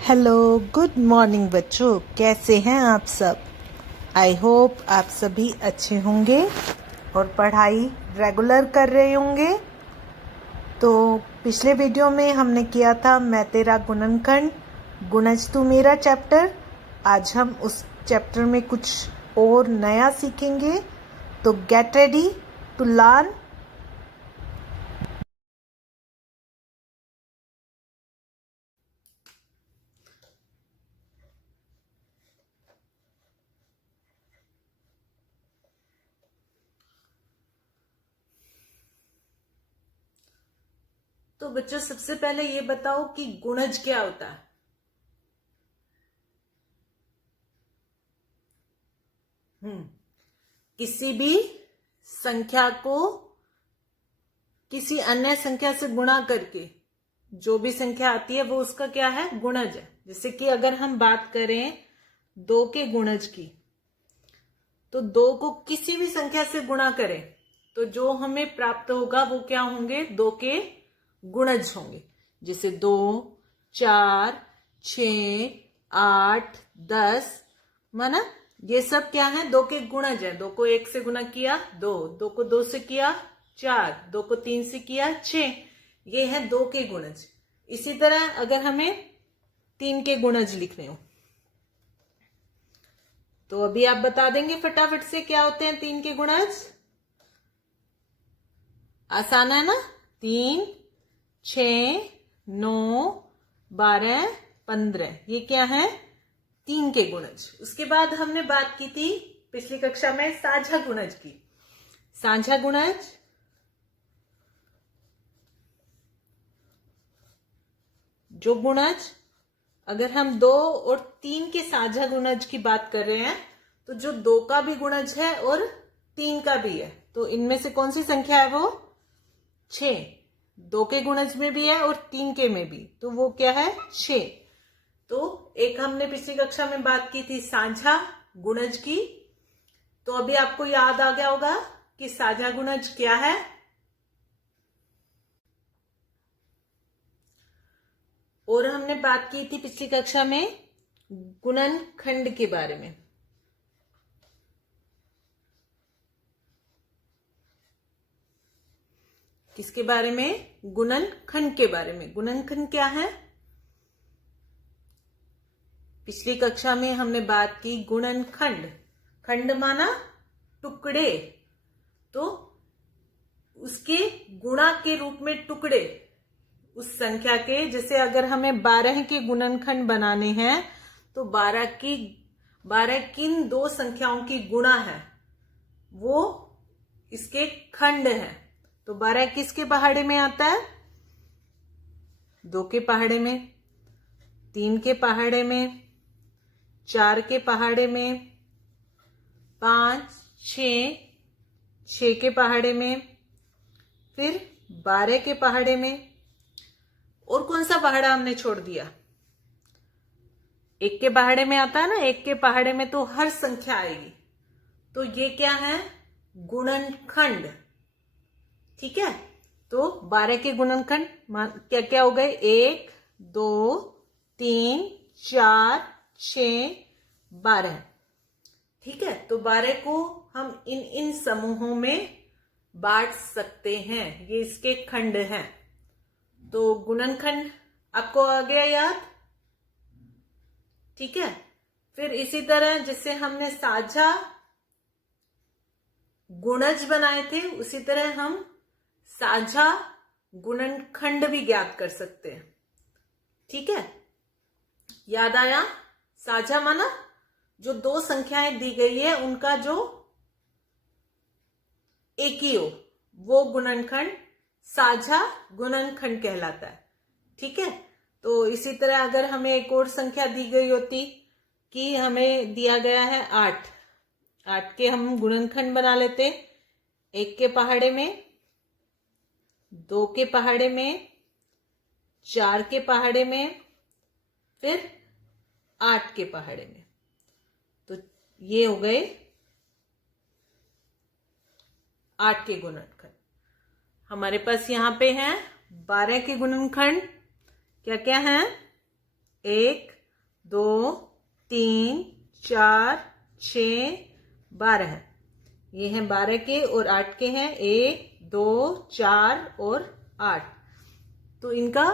Hello, good morning बच्चों। कैसे हैं आप सब? आई होप आप सभी अच्छे होंगे और पढ़ाई रेगुलर कर रहे होंगे। तो पिछले वीडियो में हमने किया था मैं तेरा गुणनखंड, गुणज तू मेरा चैप्टर। आज हम उस चैप्टर में कुछ और नया सीखेंगे। तो गेट रेडी टू लर्न। तो बच्चों, सबसे पहले ये बताओ कि गुणज क्या होता है? किसी भी संख्या को किसी अन्य संख्या से गुणा करके जो भी संख्या आती है वो उसका क्या है? गुणज है। जैसे कि अगर हम बात करें 2 के गुणज की, तो 2 को किसी भी संख्या से गुणा करें तो जो हमें प्राप्त होगा वो क्या होंगे? 2 के गुणज होंगे। जैसे 2, 4, 6, 8, 10, माना ये सब क्या है? 2 के गुणज है। 2 को 1 से गुणा किया 2, 2 को 2 से किया 4, 2 को 3 से किया 6। ये है 2 के गुणज। इसी तरह अगर हमें 3 के गुणज लिखने हो तो अभी आप बता देंगे फटाफट से क्या होते हैं 3 के गुणज? आसान है ना? 3, 6, 9, 12, 15, ये क्या है? 3 के गुणज। उसके बाद हमने बात की थी पिछली कक्षा में साझा गुणज की। साझा गुणज जो गुणज, अगर हम 2 और 3 के साझा गुणज की बात कर रहे हैं तो जो 2 का भी गुणज है और 3 का भी है, तो इनमें से कौन सी संख्या है? वो 6। 2 के गुणज में भी है और 3 के में भी, तो वो क्या है? 6। तो एक हमने पिछली कक्षा में बात की थी साझा गुणज की। तो अभी आपको याद आ गया होगा कि साझा गुणज क्या है। और हमने बात की थी पिछली कक्षा में गुणनखंड के बारे में। किसके बारे में? गुणनखंड के बारे में। गुणनखंड क्या है? पिछली कक्षा में हमने बात की गुणनखंड। खंड माना टुकड़े, तो उसके गुणा के रूप में टुकड़े उस संख्या के। जैसे अगर हमें 12 के गुणनखंड बनाने हैं तो 12 किन 2 संख्याओं की गुणा है वो इसके खंड है। तो 12 किसके पहाड़े में आता है? 2 के पहाड़े में, 3 के पहाड़े में, 4 के पहाड़े में, 5, 6, 6 के पहाड़े में, फिर 12 के पहाड़े में। और कौन सा पहाड़ा हमने छोड़ दिया? 1 के पहाड़े में आता है ना। 1 के पहाड़े में तो हर संख्या आएगी। तो ये क्या है? गुणनखंड। ठीक है। तो 12 के गुणनखंड क्या क्या हो गए? 1, 2, 3, 4, 6, 12। ठीक है। तो 12 को हम इन समूहों में बांट सकते हैं। ये इसके खंड हैं। तो गुणनखंड आपको आ गया याद? ठीक है। फिर इसी तरह जैसे हमने साझा गुणज बनाए थे उसी तरह हम साझा गुणनखंड भी ज्ञात कर सकते हैं। ठीक है। याद आया? साझा माना जो 2 संख्याएं दी गई है उनका जो एक ही हो वो गुणनखंड साझा गुणनखंड कहलाता है। ठीक है। तो इसी तरह अगर हमें एक और संख्या दी गई होती कि हमें दिया गया है 8, 8 के हम गुणनखंड बना लेते। 1 के पहाड़े में, 2 के पहाड़े में, 4 के पहाड़े में, फिर 8 के पहाड़े में। तो ये हो गए 8 के गुणनखंड। हमारे पास यहां पे हैं 12 के गुणनखंड। क्या क्या हैं? 1 2 3 4 6 12 ये हैं 12 के और 8 के हैं 1 2 4 और 8। तो इनका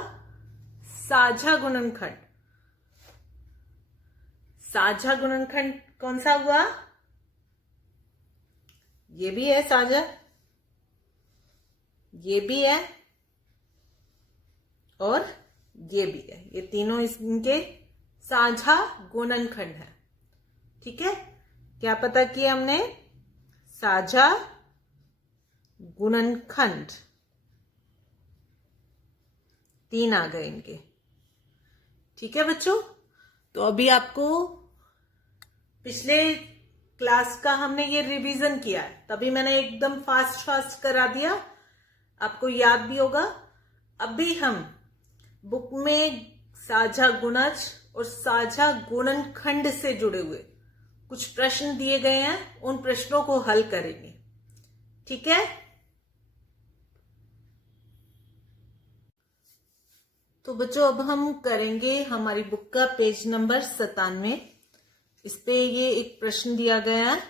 साझा गुणनखंड, साझा गुणनखंड कौन सा हुआ? ये भी है साझा, ये भी है और ये भी है। ये तीनों इनके साझा गुणनखंड है। ठीक है, क्या पता किया हमने? साझा गुणनखंड 3 आ गए इनके। ठीक है बच्चों, तो अभी आपको पिछले क्लास का हमने ये रिवीजन किया है, तभी मैंने एकदम फास्ट करा दिया, आपको याद भी होगा। अभी हम बुक में साझा गुणज और साझा गुणनखंड से जुड़े हुए कुछ प्रश्न दिए गए हैं, उन प्रश्नों को हल करेंगे। ठीक है, तो बच्चों अब हम करेंगे हमारी बुक का पेज नंबर 97। इस पे ये एक प्रश्न दिया गया है,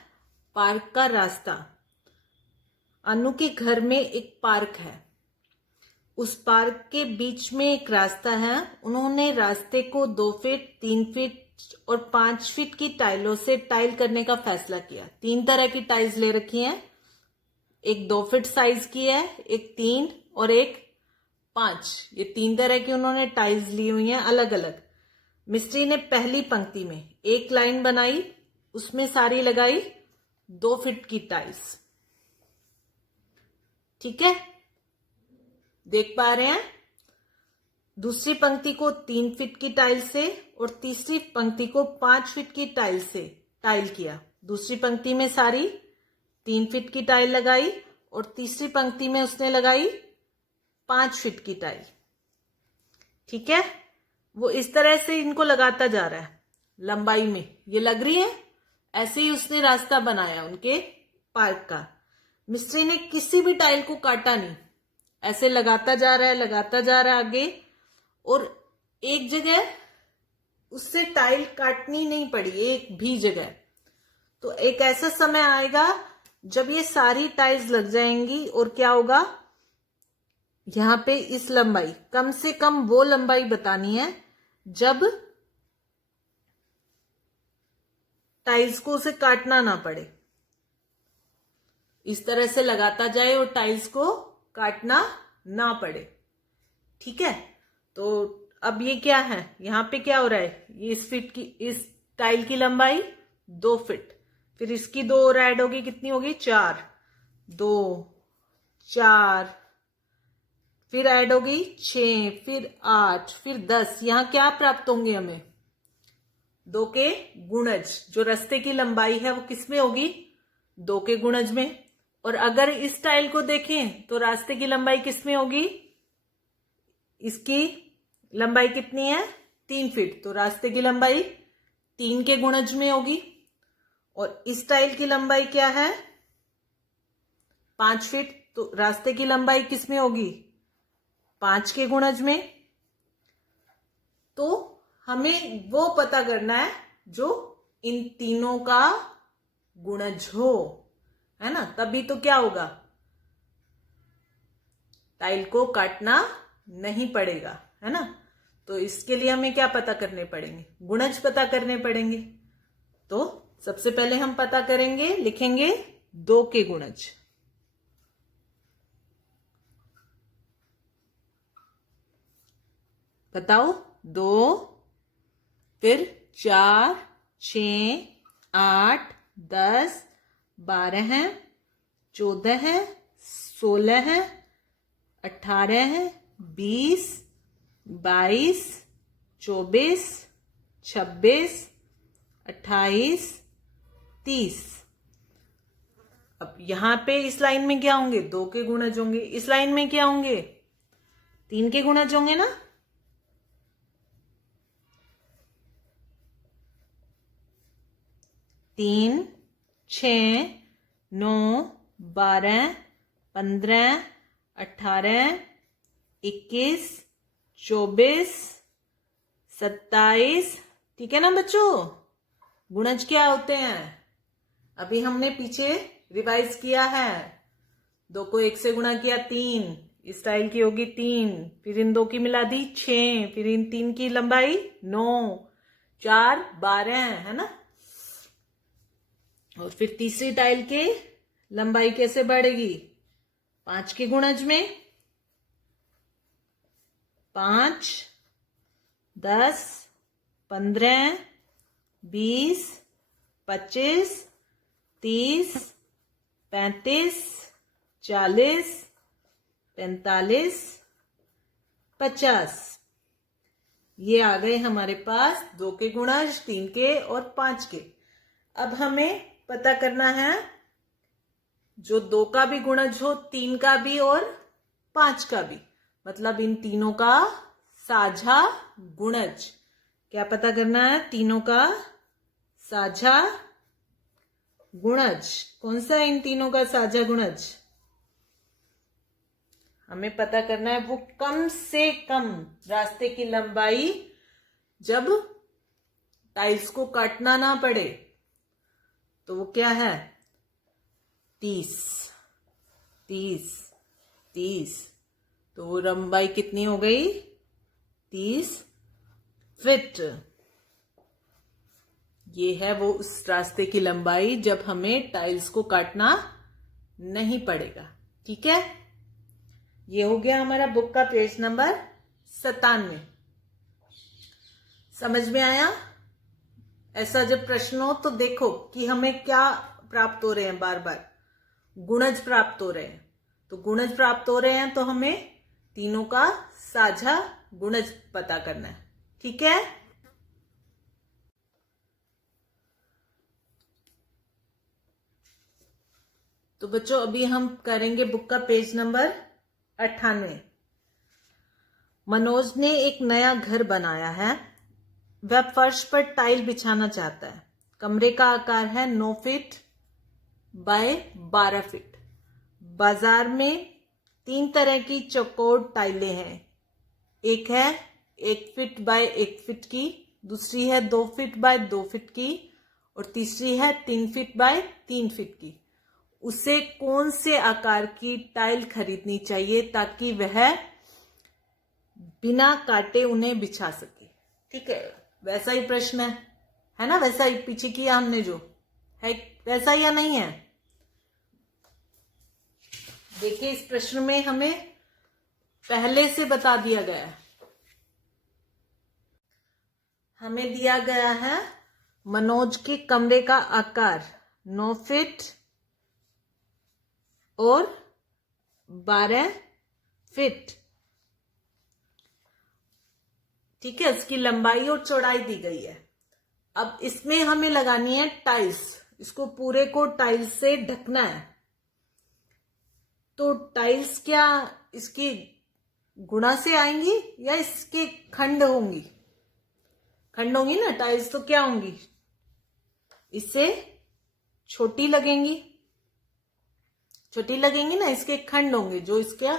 पार्क का रास्ता। अनु के घर में एक पार्क है, उस पार्क के बीच में एक रास्ता है। उन्होंने रास्ते को 2 फीट 3 फीट और 5 फीट की टाइलों से टाइल करने का फैसला किया। 3 तरह की टाइल्स ले रखी हैं, एक 2 फीट साइज की है, एक 3 और एक 5। ये 3 तरह की उन्होंने टाइल्स ली हुई हैं अलग अलग। मिस्त्री ने पहली पंक्ति में एक लाइन बनाई, उसमें सारी लगाई 2 फीट की टाइल्स। ठीक है, देख पा रहे हैं? दूसरी पंक्ति को 3 फीट की टाइल से और तीसरी पंक्ति को 5 फीट की टाइल से टाइल किया। दूसरी पंक्ति में सारी 3 फीट की टाइल लगाई और तीसरी पंक्ति में उसने लगाई 5 फीट की टाइल। ठीक है, वो इस तरह से इनको लगाता जा रहा है, लंबाई में ये लग रही है। ऐसे ही उसने रास्ता बनाया उनके पार्क का। मिस्त्री ने किसी भी टाइल को काटा नहीं, ऐसे लगाता जा रहा है, लगाता जा रहा है आगे, और एक जगह उससे टाइल काटनी नहीं पड़ी, एक भी जगह। तो एक ऐसा समय आएगा जब ये सारी टाइल्स लग जाएंगी और क्या होगा, यहां पे इस लंबाई, कम से कम वो लंबाई बतानी है जब टाइल्स को उसे काटना ना पड़े। इस तरह से लगाता जाए और टाइल्स को काटना ना पड़े। ठीक है, तो अब ये क्या है, यहां पे क्या हो रहा है, ये इस टाइल की लंबाई 2 फीट, फिर इसकी 2 और ऐड होगी, कितनी होगी 4, 2 4, फिर ऐड होगी 6, फिर 8, फिर 10। यहां क्या प्राप्त होंगे हमें, 2 के गुणज। जो रास्ते की लंबाई है वो किस में होगी, 2 के गुणज में। और अगर इस टाइल को देखें तो रास्ते की लंबाई किस में होगी, इसकी लंबाई कितनी है 3 फीट, तो रास्ते की लंबाई 3 के गुणज में होगी। और इस टाइल की लंबाई क्या है 5 फीट, तो रास्ते की लंबाई किस में होगी 5 के गुणज में। तो हमें वो पता करना है जो इन तीनों का गुणज हो, है ना, तभी तो क्या होगा, टाइल को काटना नहीं पड़ेगा, है ना। तो इसके लिए हमें क्या पता करने पड़ेंगे, गुणज पता करने पड़ेंगे। तो सबसे पहले हम पता करेंगे, लिखेंगे 2 के गुणज। बताओ, 2, फिर 4, 6, 8, 10, 12 है, 14 है, 16 है, 18 है, 20, 22, 24, 26, 28, 30। अब यहां पे इस लाइन में क्या होंगे, 2 के गुणज होंगे। इस लाइन में क्या होंगे, 3 के गुणज होंगे ना। तीन, 6, 9, 12, 15, 18, 21, 24, 27। ठीक है ना बच्चों? गुणज क्या होते हैं अभी हमने पीछे रिवाइज किया है। 2 को 1 से गुणा किया 3, इस टाइल की होगी 3, फिर इन 2 की मिला दी 6, फिर इन 3 की लंबाई 9, 4 12 है ना। और फिर तीसरी टाइल की लंबाई कैसे बढ़ेगी? 5 के गुणज में 5, 10, 15, 20, 25, 30, 35, 40, 45, 50। ये आ गए हमारे पास 2 के गुणज, 3 के और 5 के। अब हमें पता करना है जो 2 का भी गुणज हो, 3 का भी और 5 का भी, मतलब इन तीनों का साझा गुणज। क्या पता करना है? तीनों का साझा गुणज। कौन सा है इन तीनों का साझा गुणज? हमें पता करना है वो कम से कम रास्ते की लंबाई जब टाइल्स को काटना ना पड़े, तो वो क्या है? 30। 30 30। तो वो लंबाई कितनी हो गई? 30 फीट। ये है वो उस रास्ते की लंबाई जब हमें टाइल्स को काटना नहीं पड़ेगा। ठीक है, ये हो गया हमारा बुक का पेज नंबर 97। समझ में आया? ऐसा जब प्रश्न हो तो देखो कि हमें क्या प्राप्त हो रहे हैं, बार बार गुणज प्राप्त हो रहे हैं। तो गुणज प्राप्त हो रहे हैं तो हमें तीनों का साझा गुणज पता करना है। ठीक है, तो बच्चों अभी हम करेंगे बुक का पेज नंबर 98। मनोज ने एक नया घर बनाया है। वह फर्श पर टाइल बिछाना चाहता है। कमरे का आकार है 9 फीट बाय 12 फीट। बाजार में 3 तरह की चौकोर टाइलें हैं। एक है 1 फीट बाय 1 फीट की, दूसरी है 2 फीट बाय 2 फीट की और तीसरी है 3 फीट बाय 3 फीट की। उसे कौन से आकार की टाइल खरीदनी चाहिए ताकि वह बिना काटे उन्हें बिछा सके? ठीक है, वैसा ही प्रश्न है ना, वैसा ही पीछे किया हमने जो है, वैसा या नहीं है? देखिए इस प्रश्न में हमें पहले से बता दिया गया है। हमें दिया गया है मनोज के कमरे का आकार 9 फीट और 12 फीट। ठीक है, इसकी लंबाई और चौड़ाई दी गई है। अब इसमें हमें लगानी है टाइल्स, इसको पूरे को टाइल्स से ढकना है। तो टाइल्स क्या इसकी गुणा से आएंगी या इसके खंड होंगी? खंड होंगी ना, टाइल्स तो क्या होंगी? इससे छोटी लगेंगी, छोटी लगेंगी ना, इसके खंड होंगे। जो इसका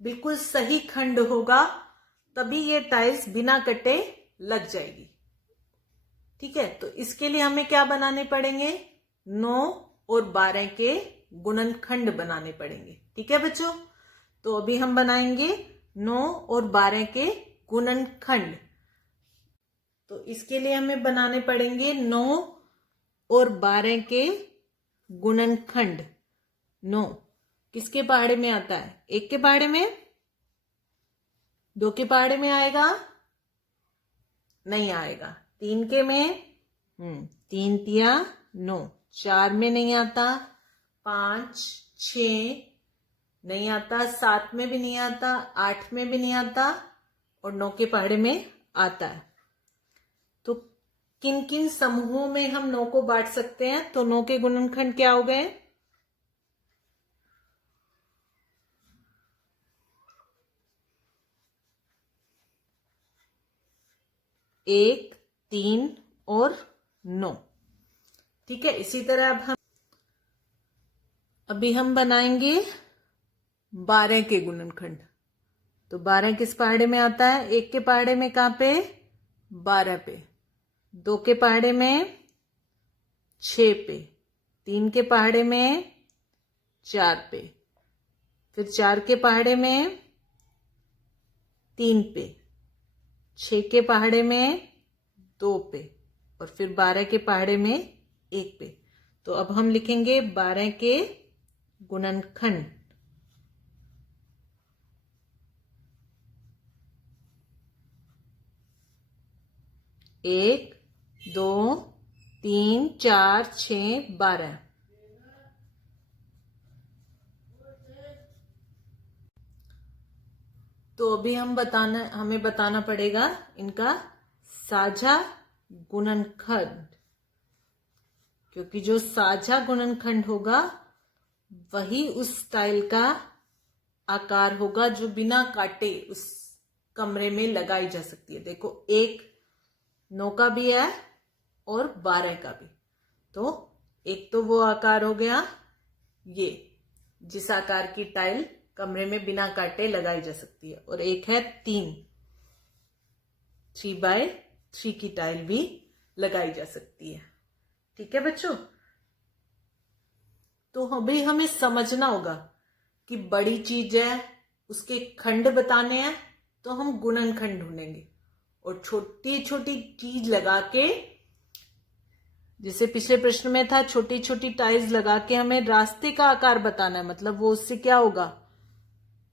बिल्कुल सही खंड होगा तभी ये टाइल्स बिना कटे लग जाएगी। ठीक है, तो इसके लिए हमें क्या बनाने पड़ेंगे? 9 और 12 के गुणनखंड बनाने पड़ेंगे। ठीक है बच्चों, तो अभी हम बनाएंगे 9 और 12 के गुणनखंड। तो इसके लिए हमें बनाने पड़ेंगे 9 और 12 के गुणनखंड। 9 किसके पहाड़े में आता है? 1 के पहाड़े में, 2 के पहाड़े में आएगा? नहीं आएगा। 3 के में 3 तिया 9, 4 में नहीं आता, 5 6 नहीं आता, 7 में भी नहीं आता, 8 में भी नहीं आता और 9 के पहाड़े में आता है। तो किन किन समूहों में हम 9 को बांट सकते हैं? तो 9 के गुणनखंड क्या हो गए? 1 3 और 9। ठीक है, इसी तरह अभी हम बनाएंगे 12 के गुणनखंड। तो 12 किस पहाड़े में आता है? 1 के पहाड़े में कहां पे? 12 पे, 2 के पहाड़े में 6 पे, 3 के पहाड़े में 4 पे, फिर 4 के पहाड़े में 3 पे, 6 के पहाड़े में 2 पे और फिर 12 के पहाड़े में 1 पे। तो अब हम लिखेंगे 12 के गुणनखंड। 1 2 3 4 6 12। तो अभी हमें बताना पड़ेगा इनका साझा गुणनखंड, क्योंकि जो साझा गुणनखंड होगा वही उस टाइल का आकार होगा जो बिना काटे उस कमरे में लगाई जा सकती है। देखो 1 9 का भी है और 12 का भी। तो एक तो वो आकार हो गया ये, जिस आकार की टाइल कमरे में बिना काटे लगाई जा सकती है, और एक है 3 बाय 3 की टाइल भी लगाई जा सकती है। ठीक है बच्चों, तो अभी हमें समझना होगा कि बड़ी चीज है, उसके खंड बताने हैं तो हम गुणनखंड ढूंढेंगे, और छोटी छोटी चीज लगा के, जैसे पिछले प्रश्न में था छोटी छोटी टाइल्स लगा के हमें रास्ते का आकार बताना है, मतलब वो उससे क्या होगा,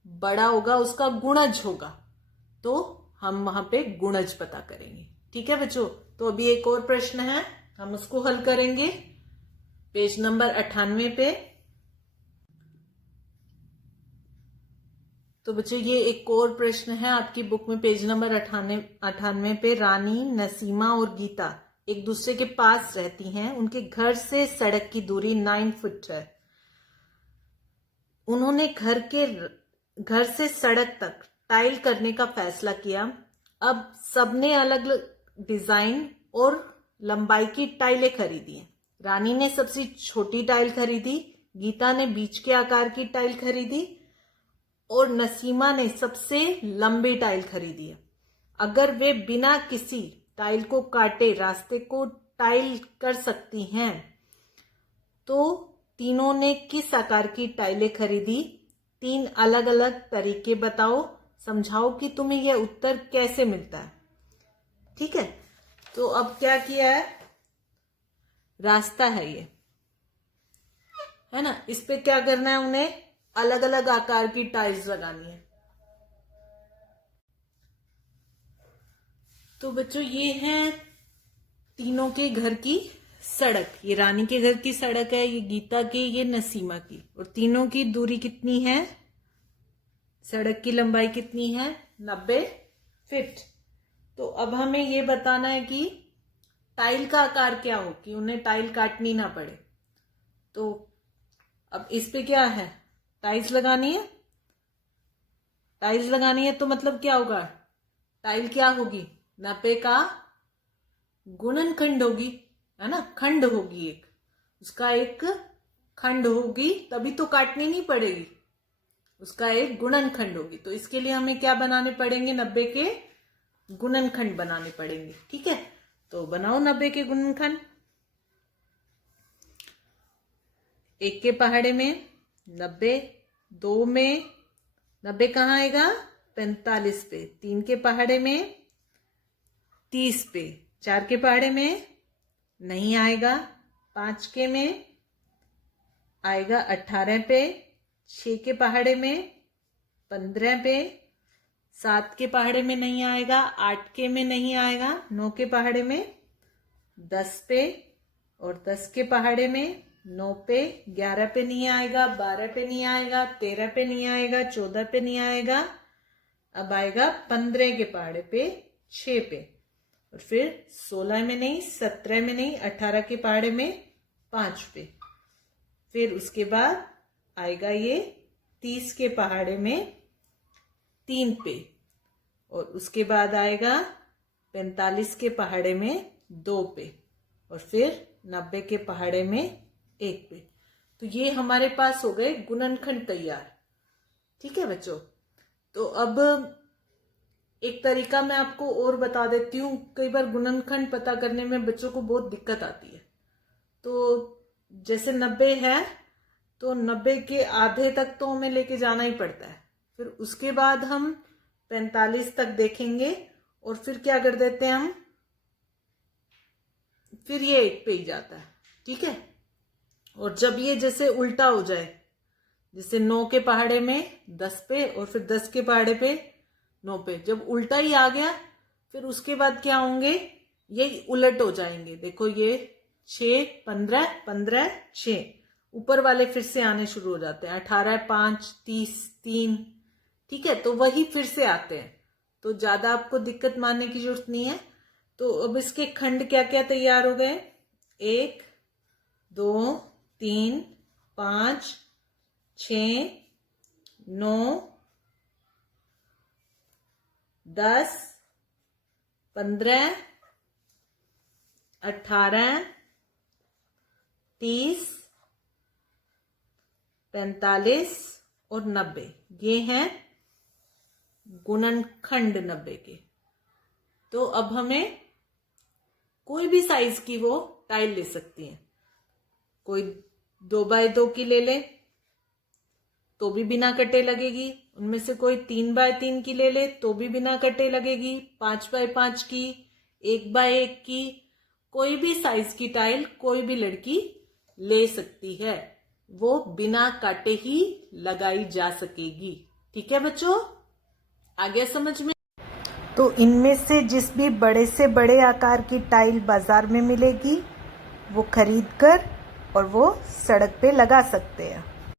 बड़ा होगा, उसका गुणज होगा, तो हम वहां पे गुणज पता करेंगे। ठीक है बच्चों, तो अभी एक और प्रश्न है, हम उसको हल करेंगे पेज नंबर 98 पे। तो बच्चों ये एक और प्रश्न है आपकी बुक में पेज नंबर 98 पे। रानी, नसीमा और गीता एक दूसरे के पास रहती हैं। उनके घर से सड़क की दूरी 9 फुट है। उन्होंने घर से सड़क तक टाइल करने का फैसला किया। अब सबने अलग अलग डिजाइन और लंबाई की टाइलें खरीदी हैं। रानी ने सबसे छोटी टाइल खरीदी, गीता ने बीच के आकार की टाइल खरीदी और नसीमा ने सबसे लंबी टाइल खरीदी है। अगर वे बिना किसी टाइल को काटे रास्ते को टाइल कर सकती हैं, तो तीनों ने किस आकार की टाइलें खरीदी? 3 अलग अलग तरीके बताओ, समझाओ कि तुम्हें यह उत्तर कैसे मिलता है। ठीक है, तो अब क्या किया है, रास्ता है ये, है ना, इस पे क्या करना है, उन्हें अलग अलग आकार की टाइल्स लगानी है। तो बच्चों ये है तीनों के घर की सड़क, ये रानी के घर की सड़क है, ये गीता की, ये नसीमा की, और तीनों की दूरी कितनी है, सड़क की लंबाई कितनी है, 90 फीट। तो अब हमें ये बताना है कि टाइल का आकार क्या हो कि उन्हें टाइल काटनी ना पड़े। तो अब इस पे क्या है, टाइल्स लगानी है। टाइल्स लगानी है तो मतलब क्या होगा, टाइल क्या होगी, 90 का गुणनखंड होगी, है ना, खंड होगी, एक उसका एक खंड होगी, तभी तो काटनी नहीं पड़ेगी, उसका एक गुणनखंड होगी। तो इसके लिए हमें क्या बनाने पड़ेंगे, 90 के गुणनखंड बनाने पड़ेंगे। ठीक है, तो बनाओ 90 के गुणनखंड। 1 के पहाड़े में 90, 2 में 90 कहाँ आएगा, 45 पे, 3 के पहाड़े में 30 पे, 4 के पहाड़े में नहीं आएगा, 5 के में आएगा 18 पे, 6 के पहाड़े में 15 पे, 7 के पहाड़े में नहीं आएगा, 8 के में नहीं आएगा, 9 के पहाड़े में 10 पे, और 10 के पहाड़े में 9 पे, 11 पे नहीं आएगा, 12 पे नहीं आएगा, 13 पे नहीं आएगा, 14 पे नहीं आएगा, अब आएगा 15 के पहाड़े पे 6 पे, और फिर 16 में नहीं, 17 में नहीं, 18 के पहाड़े में 5 पे, फिर उसके बाद आएगा ये 30 के पहाड़े में 3 पे, और उसके बाद आएगा 45 के पहाड़े में 2 पे, और फिर 90 के पहाड़े में 1 पे। तो ये हमारे पास हो गए गुणनखंड तैयार। ठीक है बच्चों, तो अब एक तरीका मैं आपको और बता देती हूँ। कई बार गुणनखंड पता करने में बच्चों को बहुत दिक्कत आती है। तो जैसे 90 है तो 90 के आधे तक तो हमें लेके जाना ही पड़ता है। फिर उसके बाद हम 45 तक देखेंगे और फिर क्या कर देते हैं हम, फिर ये 1 पे ही जाता है। ठीक है। और जब ये जैसे उल्टा हो जाए, जैसे 9 के पहाड़े में 10 पे और फिर 10 के पहाड़े पे 9 पे, जब उल्टा ही आ गया फिर उसके बाद क्या होंगे, ये उलट हो जाएंगे। देखो ये 6, 15, 15, 6, ऊपर वाले फिर से आने शुरू हो जाते हैं। 18, 5, 30, 3। ठीक है। तो वही फिर से आते हैं। तो ज्यादा आपको दिक्कत मानने की जरूरत नहीं है। तो अब इसके खंड क्या क्या तैयार हो गए, 1, 2, 3, 5, 6, 9, 10, 15, 18, 30, 45 और 90। ये हैं गुणनखंड 90 के। तो अब हमें कोई भी साइज की वो टाइल ले सकती हैं। कोई 2x2 की ले ले तो भी बिना कटे लगेगी। उनमें से कोई 3x3 की ले ले तो भी बिना कटे लगेगी। 5x5 की, 1x1 की, कोई भी साइज की टाइल कोई भी लड़की ले सकती है। वो बिना काटे ही लगाई जा सकेगी। ठीक है बच्चों, आ गया समझ में? तो इनमें से जिस भी बड़े से बड़े आकार की टाइल बाजार में मिलेगी वो खरीद कर और वो सड़क पे लगा सकते हैं।